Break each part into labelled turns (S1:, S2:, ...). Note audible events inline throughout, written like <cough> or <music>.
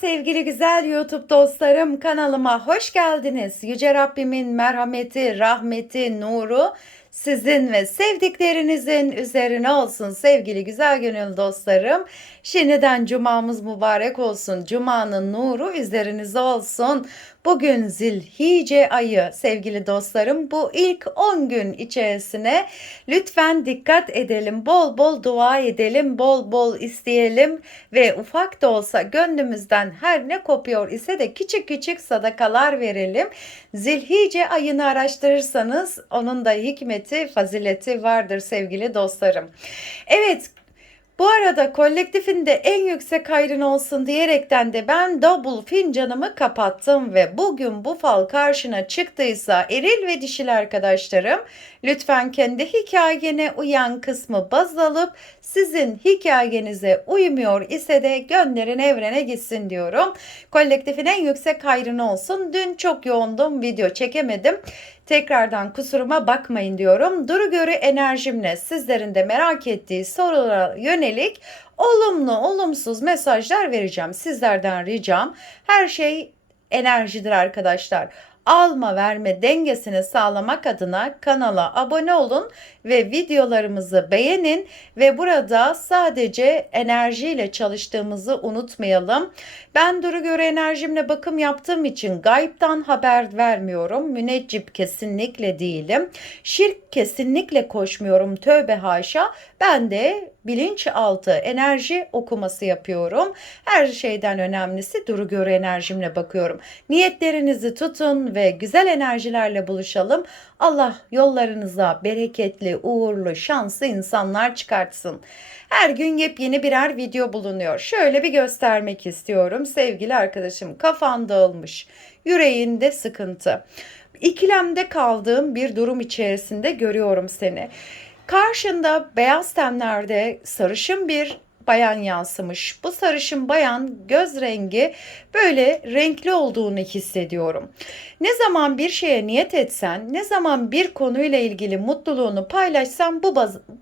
S1: Sevgili güzel YouTube dostlarım kanalıma hoş geldiniz. Yüce Rabbimin merhameti, rahmeti, nuru sizin ve sevdiklerinizin üzerine olsun sevgili güzel gönül dostlarım. Şimdiden cumamız mübarek olsun. Cumanın nuru üzerinize olsun. Bugün Zilhice ayı sevgili dostlarım. Bu ilk 10 gün içerisine lütfen dikkat edelim. Bol bol dua edelim, bol bol isteyelim ve ufak da olsa gönlümüzden her ne kopuyor ise de küçük küçük sadakalar verelim. Zilhice ayını araştırırsanız onun da hikmeti, fazileti vardır sevgili dostlarım. Evet, bu arada kolektifinde en yüksek hayrın olsun diyerekten de ben double fincanımı kapattım ve bugün bu fal karşına çıktıysa eril ve dişil arkadaşlarım lütfen kendi hikayene uyan kısmı baz alıp sizin hikayenize uymuyor ise de gönderin evrene gitsin diyorum. Kolektifin en yüksek hayrını olsun. Dün çok yoğundum video çekemedim. Tekrardan kusuruma bakmayın diyorum. Duru görü enerjimle sizlerin de merak ettiği sorulara yönelik olumlu olumsuz mesajlar vereceğim. Sizlerden ricam her şey enerjidir arkadaşlar alma verme dengesini sağlamak adına kanala abone olun ve videolarımızı beğenin ve burada sadece enerjiyle çalıştığımızı unutmayalım. Ben duru göre enerjimle bakım yaptığım için gayiptan haber vermiyorum. Müneccip kesinlikle değilim. Şirk kesinlikle koşmuyorum. Tövbe haşa. Ben de bilinçaltı enerji okuması yapıyorum. Her şeyden önemlisi duru göre enerjimle bakıyorum. Niyetlerinizi tutun ve güzel enerjilerle buluşalım. Allah yollarınıza bereketli, uğurlu, şanslı insanlar çıkartsın. Her gün yepyeni birer video bulunuyor. Şöyle bir göstermek istiyorum sevgili arkadaşım. Kafan dağılmış, yüreğinde sıkıntı. İkilemde kaldığım bir durum içerisinde görüyorum seni. Karşında beyaz tenlerde sarışın bir bayan yansımış. Bu sarışın bayan göz rengi böyle renkli olduğunu hissediyorum. Ne zaman bir şeye niyet etsen, ne zaman bir konuyla ilgili mutluluğunu paylaşsan bu,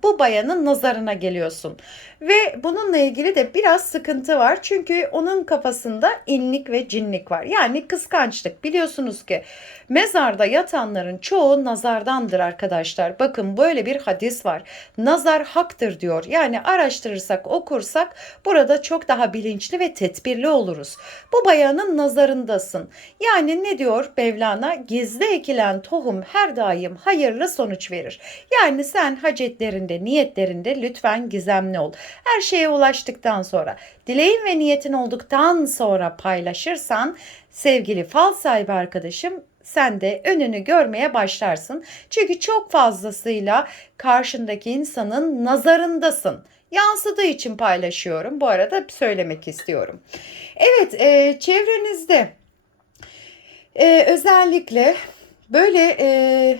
S1: bu bayanın nazarına geliyorsun. Ve bununla ilgili de biraz sıkıntı var. Çünkü onun kafasında inlik ve cinlik var. Yani kıskançlık. Biliyorsunuz ki mezarda yatanların çoğu nazardandır arkadaşlar. Bakın böyle bir hadis var. Nazar haktır diyor. Yani araştırırsak, okursak burada çok daha bilinçli ve tedbirli oluruz. Bu bayanın nazarındasın. Yani ne diyor Mevlana? Gizli ekilen tohum her daim hayırlı sonuç verir. Yani sen hacetlerinde, niyetlerinde lütfen gizemli ol. Her şeye ulaştıktan sonra, dileğin ve niyetin olduktan sonra paylaşırsan sevgili fal sahibi arkadaşım sen de önünü görmeye başlarsın. Çünkü çok fazlasıyla karşındaki insanın nazarındasın. Yansıdığı için paylaşıyorum. Bu arada söylemek istiyorum. Evet, e, çevrenizde e, özellikle böyle e,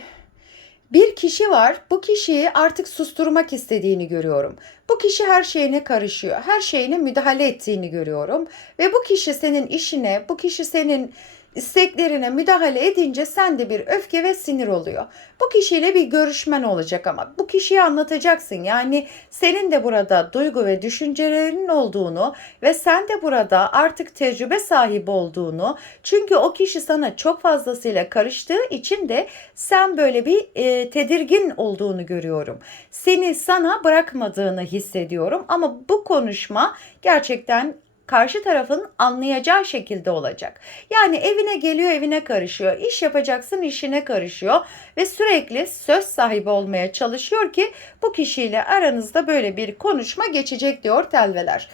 S1: bir kişi var. Bu kişiyi artık susturmak istediğini görüyorum. Bu kişi her şeyine karışıyor. Her şeyine müdahale ettiğini görüyorum. Ve bu kişi senin işine, bu kişi senin isteklerine müdahale edince sende bir öfke ve sinir oluyor. Bu kişiyle bir görüşmen olacak ama bu kişiye anlatacaksın. Yani senin de burada duygu ve düşüncelerinin olduğunu ve sen de burada artık tecrübe sahibi olduğunu çünkü o kişi sana çok fazlasıyla karıştığı için de sen böyle bir e, tedirgin olduğunu görüyorum. Seni sana bırakmadığını hissediyorum ama bu konuşma gerçekten karşı tarafın anlayacağı şekilde olacak. Yani evine geliyor evine karışıyor. İş yapacaksın işine karışıyor ve sürekli söz sahibi olmaya çalışıyor ki bu kişiyle aranızda böyle bir konuşma geçecek diyor telveler.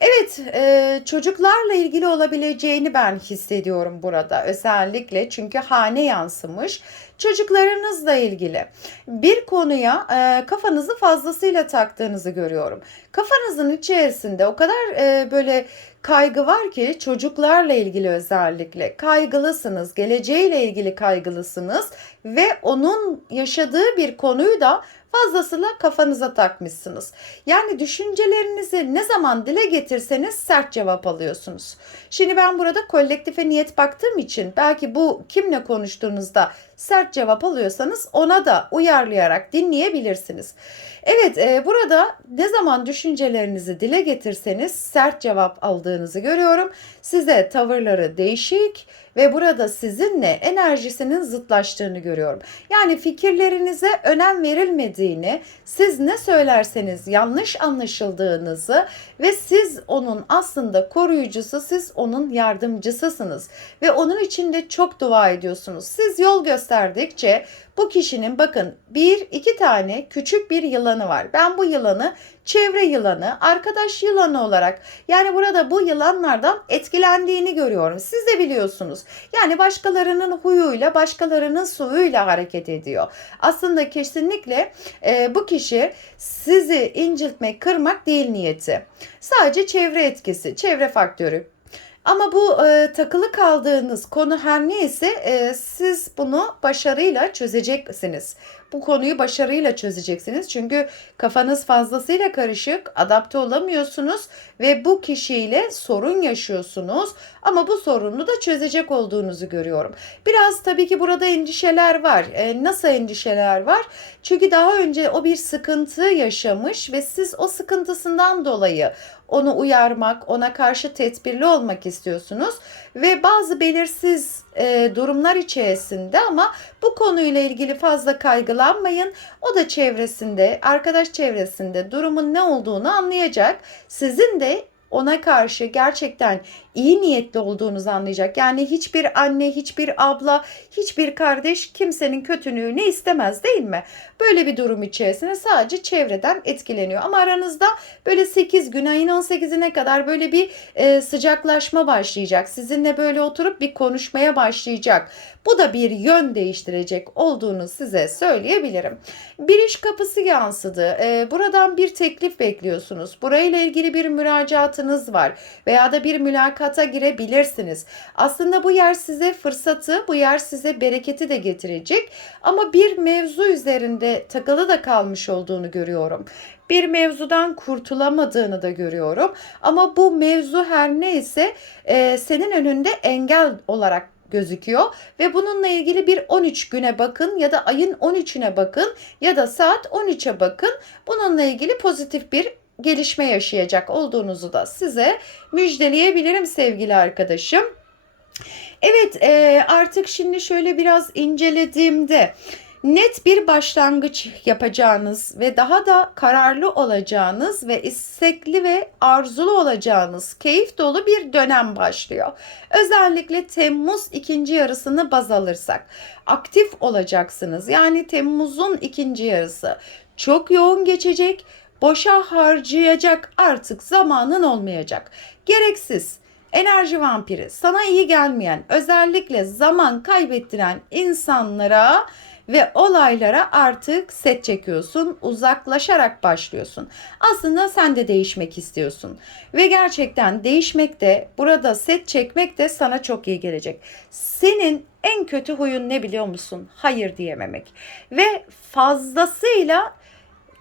S1: Evet e, çocuklarla ilgili olabileceğini ben hissediyorum burada özellikle çünkü hane yansımış çocuklarınızla ilgili bir konuya e, kafanızı fazlasıyla taktığınızı görüyorum. Kafanızın içerisinde o kadar e, böyle kaygı var ki çocuklarla ilgili özellikle kaygılısınız, geleceğiyle ilgili kaygılısınız ve onun yaşadığı bir konuyu da fazlasıyla kafanıza takmışsınız. Yani düşüncelerinizi ne zaman dile getirseniz sert cevap alıyorsunuz. Şimdi ben burada kolektife niyet baktığım için belki bu kimle konuştuğunuzda sert cevap alıyorsanız ona da uyarlayarak dinleyebilirsiniz. Evet e, burada ne zaman düşüncelerinizi dile getirseniz sert cevap aldığınızı görüyorum. Size tavırları değişik ve burada sizinle enerjisinin zıtlaştığını görüyorum. Yani fikirlerinize önem verilmediğini, siz ne söylerseniz yanlış anlaşıldığınızı ve siz onun aslında koruyucusu, siz onun yardımcısısınız ve onun için de çok dua ediyorsunuz. Siz yol gösterdikçe bu kişinin bakın bir iki tane küçük bir yılanı var. Ben bu yılanı çevre yılanı, arkadaş yılanı olarak yani burada bu yılanlardan etkilendiğini görüyorum. Siz de biliyorsunuz. Yani başkalarının huyuyla, başkalarının suyuyla hareket ediyor. Aslında kesinlikle e, bu kişi sizi inciltmek, kırmak değil niyeti. Sadece çevre etkisi, çevre faktörü. Ama bu e, takılı kaldığınız konu her neyse e, siz bunu başarıyla çözeceksiniz. Bu konuyu başarıyla çözeceksiniz. Çünkü kafanız fazlasıyla karışık, adapte olamıyorsunuz ve bu kişiyle sorun yaşıyorsunuz. Ama bu sorunu da çözecek olduğunuzu görüyorum. Biraz tabii ki burada endişeler var. E, nasıl endişeler var? Çünkü daha önce o bir sıkıntı yaşamış ve siz o sıkıntısından dolayı onu uyarmak, ona karşı tedbirli olmak istiyorsunuz ve bazı belirsiz e, durumlar içerisinde ama bu konuyla ilgili fazla kaygılanmayın. O da çevresinde, arkadaş çevresinde durumun ne olduğunu anlayacak. Sizin de ona karşı gerçekten iyi niyetli olduğunuzu anlayacak. Yani hiçbir anne, hiçbir abla, hiçbir kardeş kimsenin kötülüğünü istemez değil mi? Böyle bir durum içerisinde sadece çevreden etkileniyor. Ama aranızda böyle 8 gün ayın 18'ine kadar böyle bir e, sıcaklaşma başlayacak. Sizinle böyle oturup bir konuşmaya başlayacak. Bu da bir yön değiştirecek olduğunu size söyleyebilirim. Bir iş kapısı yansıdı. E, buradan bir teklif bekliyorsunuz. Burayla ilgili bir müracaatınız var veya da bir mülakata girebilirsiniz. Aslında bu yer size fırsatı, bu yer size bereketi de getirecek. Ama bir mevzu üzerinde takılı da kalmış olduğunu görüyorum bir mevzudan kurtulamadığını da görüyorum. Ama bu mevzu her neyse e, senin önünde engel olarak gözüküyor ve bununla ilgili bir 13 güne bakın ya da ayın 13'üne bakın ya da saat 13'e bakın. Bununla ilgili pozitif bir gelişme yaşayacak olduğunuzu da size müjdeleyebilirim sevgili arkadaşım. Evet artık şimdi şöyle biraz incelediğimde net bir başlangıç yapacağınız ve daha da kararlı olacağınız ve istekli ve arzulu olacağınız keyif dolu bir dönem başlıyor. Özellikle Temmuz ikinci yarısını baz alırsak aktif olacaksınız. Yani Temmuz'un ikinci yarısı çok yoğun geçecek. Boşa harcayacak artık zamanın olmayacak. Gereksiz enerji vampiri sana iyi gelmeyen özellikle zaman kaybettiren insanlara ve olaylara artık set çekiyorsun, uzaklaşarak başlıyorsun. Aslında sen de değişmek istiyorsun ve gerçekten değişmek de burada set çekmek de sana çok iyi gelecek. Senin en kötü huyun ne biliyor musun? Hayır diyememek ve fazlasıyla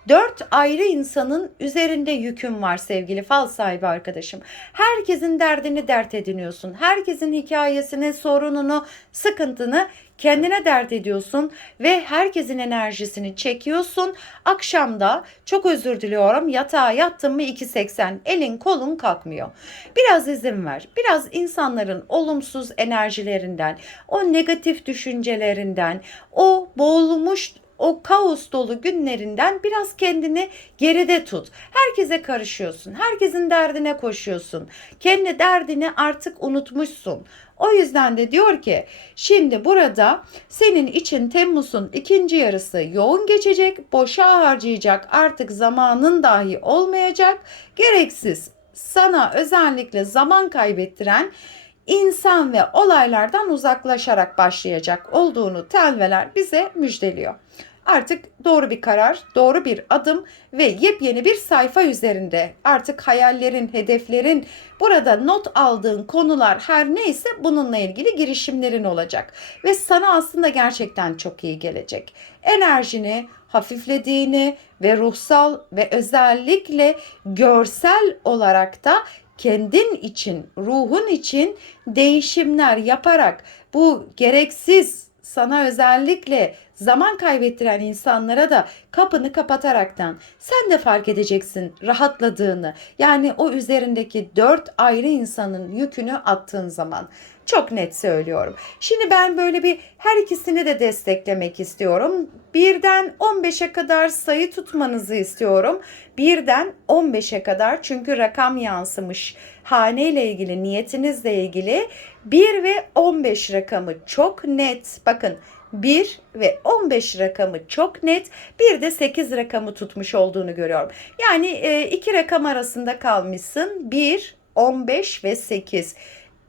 S1: Dört ayrı insanın üzerinde yüküm var sevgili fal sahibi arkadaşım. Herkesin derdini dert ediniyorsun. Herkesin hikayesini, sorununu, sıkıntını kendine dert ediyorsun ve herkesin enerjisini çekiyorsun. Akşamda çok özür diliyorum yatağa yattın mı 2.80 elin kolun kalkmıyor. Biraz izin ver. Biraz insanların olumsuz enerjilerinden, o negatif düşüncelerinden, o boğulmuş o kaos dolu günlerinden biraz kendini geride tut. Herkese karışıyorsun. Herkesin derdine koşuyorsun. Kendi derdini artık unutmuşsun. O yüzden de diyor ki şimdi burada senin için Temmuz'un ikinci yarısı yoğun geçecek, boşa harcayacak artık zamanın dahi olmayacak. Gereksiz sana özellikle zaman kaybettiren insan ve olaylardan uzaklaşarak başlayacak olduğunu telveler bize müjdeliyor. Artık doğru bir karar, doğru bir adım ve yepyeni bir sayfa üzerinde artık hayallerin, hedeflerin, burada not aldığın konular her neyse bununla ilgili girişimlerin olacak ve sana aslında gerçekten çok iyi gelecek. Enerjini hafiflediğini ve ruhsal ve özellikle görsel olarak da kendin için, ruhun için değişimler yaparak bu gereksiz sana özellikle zaman kaybettiren insanlara da kapını kapataraktan sen de fark edeceksin rahatladığını. Yani o üzerindeki dört ayrı insanın yükünü attığın zaman. Çok net söylüyorum. Şimdi ben böyle bir her ikisini de desteklemek istiyorum. Birden 15'e kadar sayı tutmanızı istiyorum. Birden 15'e kadar çünkü rakam yansımış. Hane ile ilgili, niyetinizle ilgili 1 ve 15 rakamı çok net. Bakın 1 ve 15 rakamı çok net. Bir de 8 rakamı tutmuş olduğunu görüyorum. Yani e, iki rakam arasında kalmışsın. 1, 15 ve 8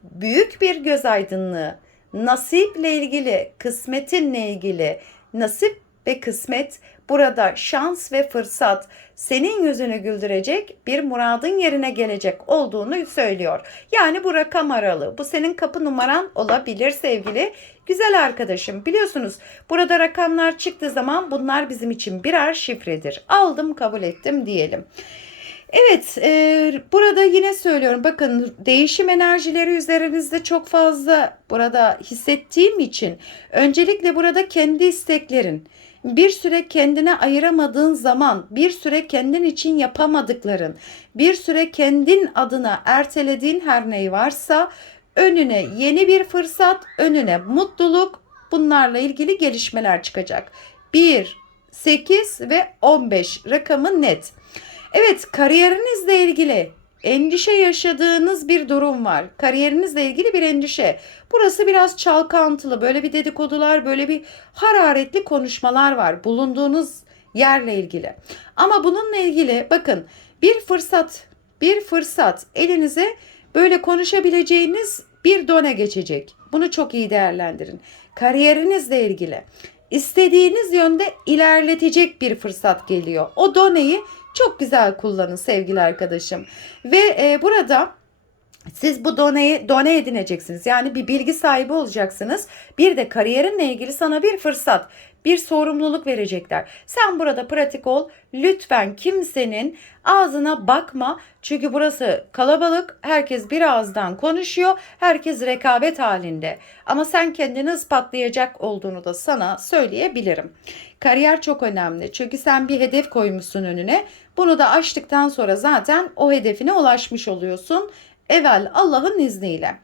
S1: büyük bir göz aydınlığı, nasiple ilgili, kısmetinle ilgili, nasip ve kısmet burada şans ve fırsat senin yüzünü güldürecek bir muradın yerine gelecek olduğunu söylüyor. Yani bu rakam aralığı bu senin kapı numaran olabilir sevgili güzel arkadaşım. Biliyorsunuz burada rakamlar çıktığı zaman bunlar bizim için birer şifredir. Aldım kabul ettim diyelim. Evet, e, burada yine söylüyorum. Bakın değişim enerjileri üzerinizde çok fazla burada hissettiğim için öncelikle burada kendi isteklerin, bir süre kendine ayıramadığın zaman, bir süre kendin için yapamadıkların, bir süre kendin adına ertelediğin her ney varsa önüne yeni bir fırsat, önüne mutluluk bunlarla ilgili gelişmeler çıkacak. 1, 8 ve 15 rakamı net. Evet, kariyerinizle ilgili endişe yaşadığınız bir durum var. Kariyerinizle ilgili bir endişe. Burası biraz çalkantılı, böyle bir dedikodular, böyle bir hararetli konuşmalar var bulunduğunuz yerle ilgili. Ama bununla ilgili bakın bir fırsat, bir fırsat elinize böyle konuşabileceğiniz bir done geçecek. Bunu çok iyi değerlendirin. Kariyerinizle ilgili istediğiniz yönde ilerletecek bir fırsat geliyor. O doneyi çok güzel kullanın sevgili arkadaşım. Ve e, burada siz bu doneyi done edineceksiniz. Yani bir bilgi sahibi olacaksınız. Bir de kariyerinle ilgili sana bir fırsat, bir sorumluluk verecekler. Sen burada pratik ol. Lütfen kimsenin ağzına bakma. Çünkü burası kalabalık. Herkes bir ağızdan konuşuyor. Herkes rekabet halinde. Ama sen kendini ispatlayacak olduğunu da sana söyleyebilirim. Kariyer çok önemli. Çünkü sen bir hedef koymuşsun önüne. Bunu da aştıktan sonra zaten o hedefine ulaşmış oluyorsun. Evvel Allah'ın izniyle.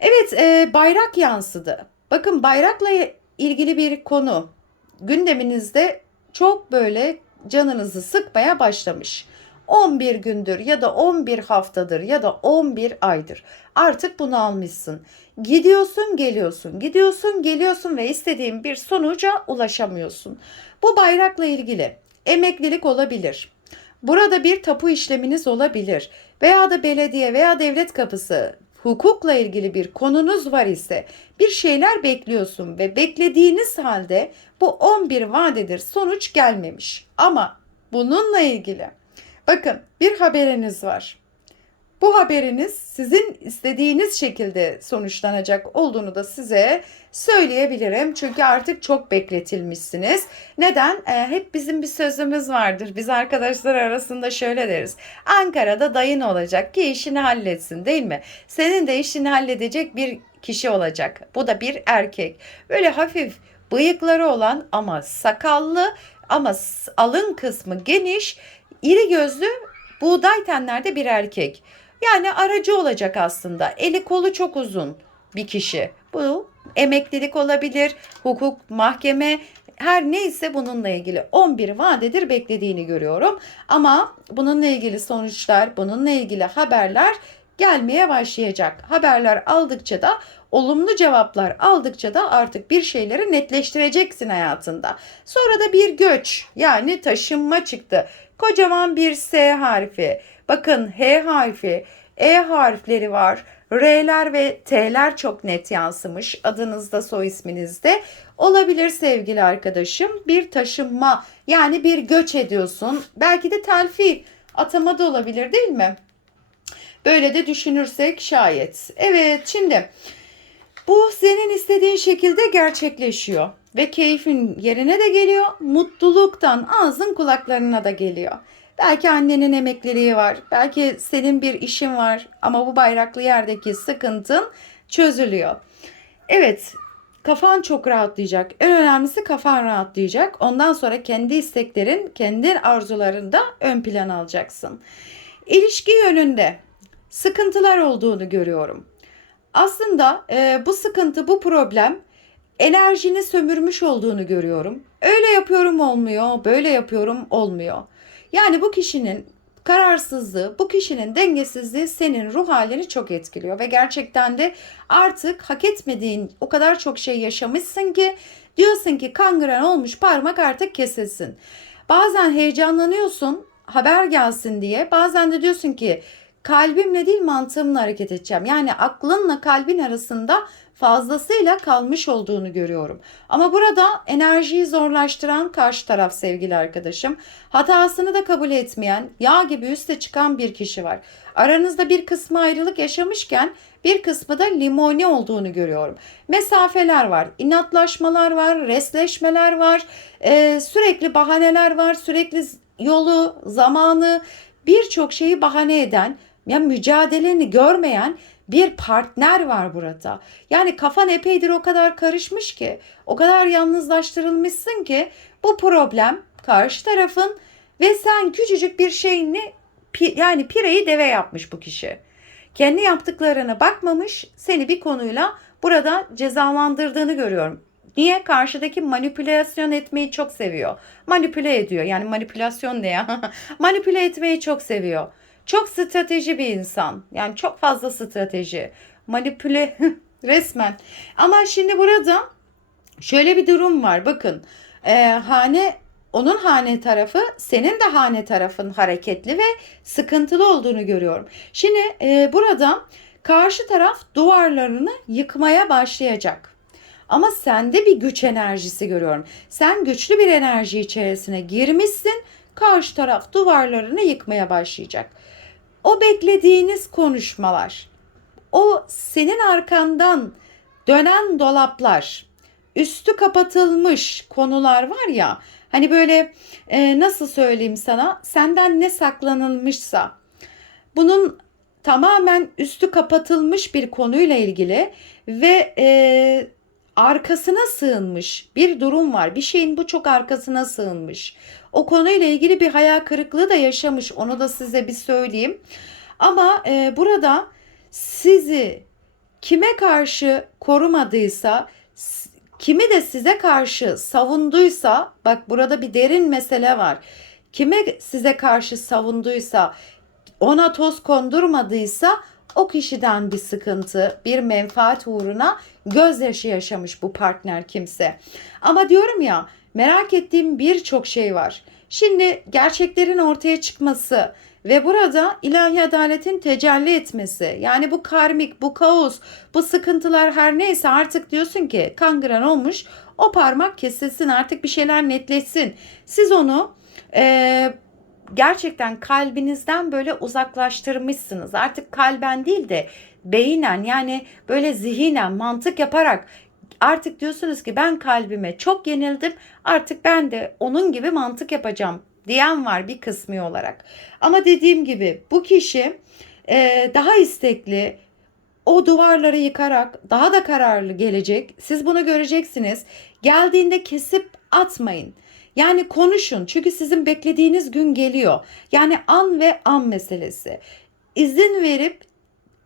S1: Evet e, bayrak yansıdı. Bakın bayrakla ilgili bir konu gündeminizde çok böyle canınızı sıkmaya başlamış. 11 gündür ya da 11 haftadır ya da 11 aydır. Artık bunu almışsın. Gidiyorsun, geliyorsun, gidiyorsun, geliyorsun ve istediğin bir sonuca ulaşamıyorsun. Bu bayrakla ilgili emeklilik olabilir. Burada bir tapu işleminiz olabilir veya da belediye veya devlet kapısı hukukla ilgili bir konunuz var ise bir şeyler bekliyorsun ve beklediğiniz halde bu 11 vadedir sonuç gelmemiş. Ama bununla ilgili bakın bir haberiniz var. Bu haberiniz sizin istediğiniz şekilde sonuçlanacak olduğunu da size söyleyebilirim. Çünkü artık çok bekletilmişsiniz. Neden? Ee, hep bizim bir sözümüz vardır. Biz arkadaşlar arasında şöyle deriz. Ankara'da dayın olacak ki işini halletsin değil mi? Senin de işini halledecek bir kişi olacak. Bu da bir erkek. Böyle hafif bıyıkları olan ama sakallı ama alın kısmı geniş, iri gözlü buğday tenlerde bir erkek. Yani aracı olacak aslında. Eli kolu çok uzun bir kişi. Bu emeklilik olabilir, hukuk, mahkeme her neyse bununla ilgili 11 vadedir beklediğini görüyorum. Ama bununla ilgili sonuçlar, bununla ilgili haberler gelmeye başlayacak. Haberler aldıkça da olumlu cevaplar aldıkça da artık bir şeyleri netleştireceksin hayatında. Sonra da bir göç yani taşınma çıktı. Kocaman bir S harfi. Bakın H harfi, E harfleri var. R'ler ve T'ler çok net yansımış adınızda soy isminizde. Olabilir sevgili arkadaşım bir taşınma yani bir göç ediyorsun. Belki de telfi atama da olabilir değil mi? Böyle de düşünürsek şayet. Evet şimdi bu senin istediğin şekilde gerçekleşiyor. ve keyfin yerine de geliyor. Mutluluktan ağzın kulaklarına da geliyor. Belki annenin emekliliği var. Belki senin bir işin var ama bu bayraklı yerdeki sıkıntın çözülüyor. Evet, kafan çok rahatlayacak. En önemlisi kafan rahatlayacak. Ondan sonra kendi isteklerin, kendi arzularını da ön plan alacaksın. İlişki yönünde sıkıntılar olduğunu görüyorum. Aslında e, bu sıkıntı, bu problem enerjini sömürmüş olduğunu görüyorum. Öyle yapıyorum olmuyor, böyle yapıyorum olmuyor. Yani bu kişinin kararsızlığı, bu kişinin dengesizliği senin ruh halini çok etkiliyor ve gerçekten de artık hak etmediğin o kadar çok şey yaşamışsın ki diyorsun ki kangren olmuş parmak artık kesilsin. Bazen heyecanlanıyorsun haber gelsin diye. Bazen de diyorsun ki kalbimle değil mantığımla hareket edeceğim. Yani aklınla kalbin arasında fazlasıyla kalmış olduğunu görüyorum. Ama burada enerjiyi zorlaştıran karşı taraf sevgili arkadaşım. Hatasını da kabul etmeyen, yağ gibi üste çıkan bir kişi var. Aranızda bir kısmı ayrılık yaşamışken bir kısmı da limoni olduğunu görüyorum. Mesafeler var, inatlaşmalar var, resleşmeler var, ee, sürekli bahaneler var, sürekli yolu, zamanı, birçok şeyi bahane eden, ya mücadeleni görmeyen bir partner var burada. Yani kafan epeydir o kadar karışmış ki, o kadar yalnızlaştırılmışsın ki bu problem karşı tarafın ve sen küçücük bir şeyini yani pireyi deve yapmış bu kişi. Kendi yaptıklarına bakmamış, seni bir konuyla burada cezalandırdığını görüyorum. Niye? Karşıdaki manipülasyon etmeyi çok seviyor. Manipüle ediyor. Yani manipülasyon ne ya? <laughs> Manipüle etmeyi çok seviyor. Çok strateji bir insan. Yani çok fazla strateji. Manipüle <laughs> resmen. Ama şimdi burada şöyle bir durum var. Bakın e, hane onun hane tarafı senin de hane tarafın hareketli ve sıkıntılı olduğunu görüyorum. Şimdi e, burada karşı taraf duvarlarını yıkmaya başlayacak. Ama sende bir güç enerjisi görüyorum. Sen güçlü bir enerji içerisine girmişsin. Karşı taraf duvarlarını yıkmaya başlayacak. O beklediğiniz konuşmalar, o senin arkandan dönen dolaplar, üstü kapatılmış konular var ya, hani böyle e, nasıl söyleyeyim sana, senden ne saklanılmışsa, bunun tamamen üstü kapatılmış bir konuyla ilgili ve e, arkasına sığınmış bir durum var. Bir şeyin bu çok arkasına sığınmış. O konuyla ilgili bir hayal kırıklığı da yaşamış. Onu da size bir söyleyeyim. Ama e, burada sizi kime karşı korumadıysa, kimi de size karşı savunduysa, bak burada bir derin mesele var. Kime size karşı savunduysa, ona toz kondurmadıysa o kişiden bir sıkıntı, bir menfaat uğruna gözyaşı yaşamış bu partner kimse. Ama diyorum ya merak ettiğim birçok şey var. Şimdi gerçeklerin ortaya çıkması ve burada ilahi adaletin tecelli etmesi yani bu karmik, bu kaos, bu sıkıntılar her neyse artık diyorsun ki kangren olmuş o parmak kesilsin artık bir şeyler netleşsin. Siz onu e, gerçekten kalbinizden böyle uzaklaştırmışsınız. Artık kalben değil de beynen yani böyle zihinen mantık yaparak artık diyorsunuz ki ben kalbime çok yenildim artık ben de onun gibi mantık yapacağım diyen var bir kısmı olarak. Ama dediğim gibi bu kişi e, daha istekli, o duvarları yıkarak daha da kararlı gelecek. Siz bunu göreceksiniz. Geldiğinde kesip atmayın. Yani konuşun çünkü sizin beklediğiniz gün geliyor. Yani an ve an meselesi. İzin verip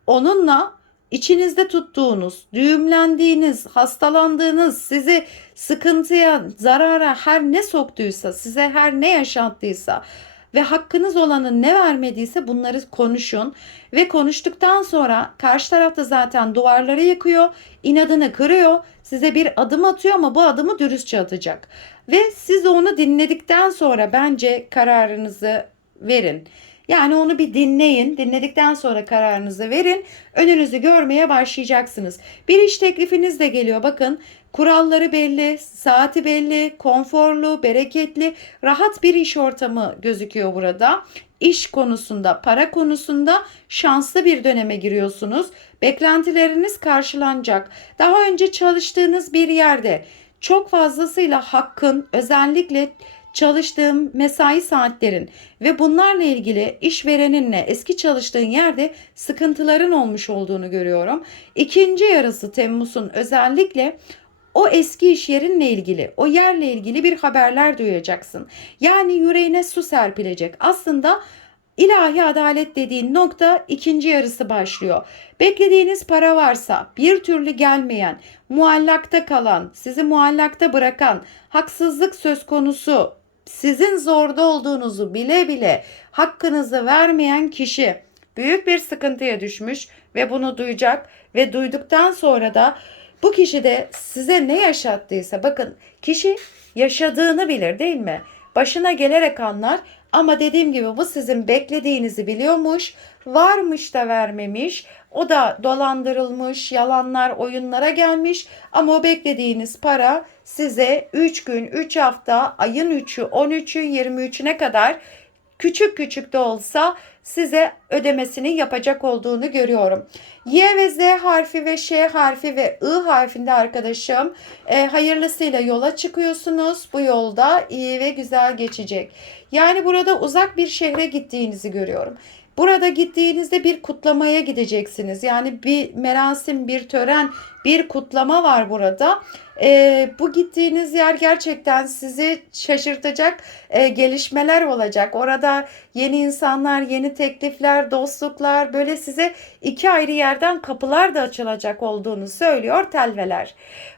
S1: onunla içinizde tuttuğunuz, düğümlendiğiniz, hastalandığınız, sizi sıkıntıya, zarara her ne soktuysa, size her ne yaşattıysa ve hakkınız olanı ne vermediyse bunları konuşun ve konuştuktan sonra karşı tarafta zaten duvarları yıkıyor, inadını kırıyor, size bir adım atıyor ama bu adımı dürüstçe atacak. Ve siz onu dinledikten sonra bence kararınızı verin. Yani onu bir dinleyin. Dinledikten sonra kararınızı verin. Önünüzü görmeye başlayacaksınız. Bir iş teklifiniz de geliyor. Bakın kuralları belli, saati belli, konforlu, bereketli, rahat bir iş ortamı gözüküyor burada. İş konusunda, para konusunda şanslı bir döneme giriyorsunuz. Beklentileriniz karşılanacak. Daha önce çalıştığınız bir yerde çok fazlasıyla hakkın özellikle çalıştığım mesai saatlerin ve bunlarla ilgili işvereninle eski çalıştığın yerde sıkıntıların olmuş olduğunu görüyorum. İkinci yarısı Temmuz'un özellikle o eski iş yerinle ilgili, o yerle ilgili bir haberler duyacaksın. Yani yüreğine su serpilecek. Aslında ilahi adalet dediğin nokta ikinci yarısı başlıyor. Beklediğiniz para varsa bir türlü gelmeyen, muallakta kalan, sizi muallakta bırakan, haksızlık söz konusu, sizin zorda olduğunuzu bile bile hakkınızı vermeyen kişi büyük bir sıkıntıya düşmüş ve bunu duyacak ve duyduktan sonra da bu kişi de size ne yaşattıysa bakın kişi yaşadığını bilir değil mi? Başına gelerek anlar ama dediğim gibi bu sizin beklediğinizi biliyormuş, varmış da vermemiş. O da dolandırılmış, yalanlar, oyunlara gelmiş ama o beklediğiniz para size 3 gün, 3 hafta, ayın 3'ü, 13'ü, 23'üne kadar küçük küçük de olsa size ödemesini yapacak olduğunu görüyorum. Y ve Z harfi ve Ş harfi ve I harfinde arkadaşım e, hayırlısıyla yola çıkıyorsunuz. Bu yolda iyi ve güzel geçecek. Yani burada uzak bir şehre gittiğinizi görüyorum. Burada gittiğinizde bir kutlamaya gideceksiniz. Yani bir merasim, bir tören, bir kutlama var burada. Ee, bu gittiğiniz yer gerçekten sizi şaşırtacak e, gelişmeler olacak. Orada yeni insanlar, yeni teklifler, dostluklar böyle size iki ayrı yerden kapılar da açılacak olduğunu söylüyor telveler.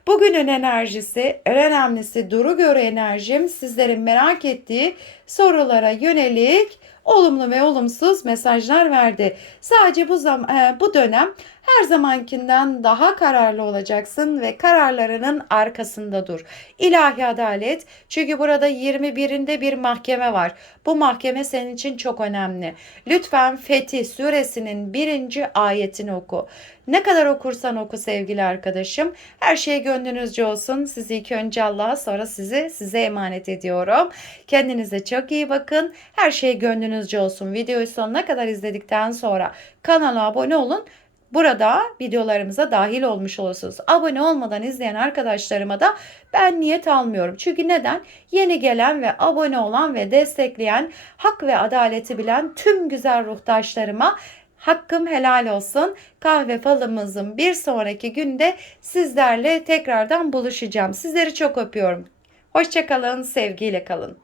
S1: Bugünün enerjisi, en önemlisi duru göre enerjim sizlerin merak ettiği sorulara yönelik olumlu ve olumsuz mesajlar verdi. Sadece bu zam e, bu dönem her zamankinden daha kararlı olacaksın ve kararlarının arkasında dur. İlahi adalet çünkü burada 21'inde bir mahkeme var. Bu mahkeme senin için çok önemli. Lütfen Fetih suresinin birinci ayetini oku. Ne kadar okursan oku sevgili arkadaşım. Her şey gönlünüzce olsun. Sizi ilk önce Allah'a sonra sizi size emanet ediyorum. Kendinize çok iyi bakın. Her şey gönlünüzce olsun. Videoyu sonuna kadar izledikten sonra kanala abone olun. Burada videolarımıza dahil olmuş olursunuz. Abone olmadan izleyen arkadaşlarıma da ben niyet almıyorum. Çünkü neden? Yeni gelen ve abone olan ve destekleyen, hak ve adaleti bilen tüm güzel ruhtaşlarıma hakkım helal olsun. Kahve falımızın bir sonraki günde sizlerle tekrardan buluşacağım. Sizleri çok öpüyorum. Hoşçakalın, sevgiyle kalın.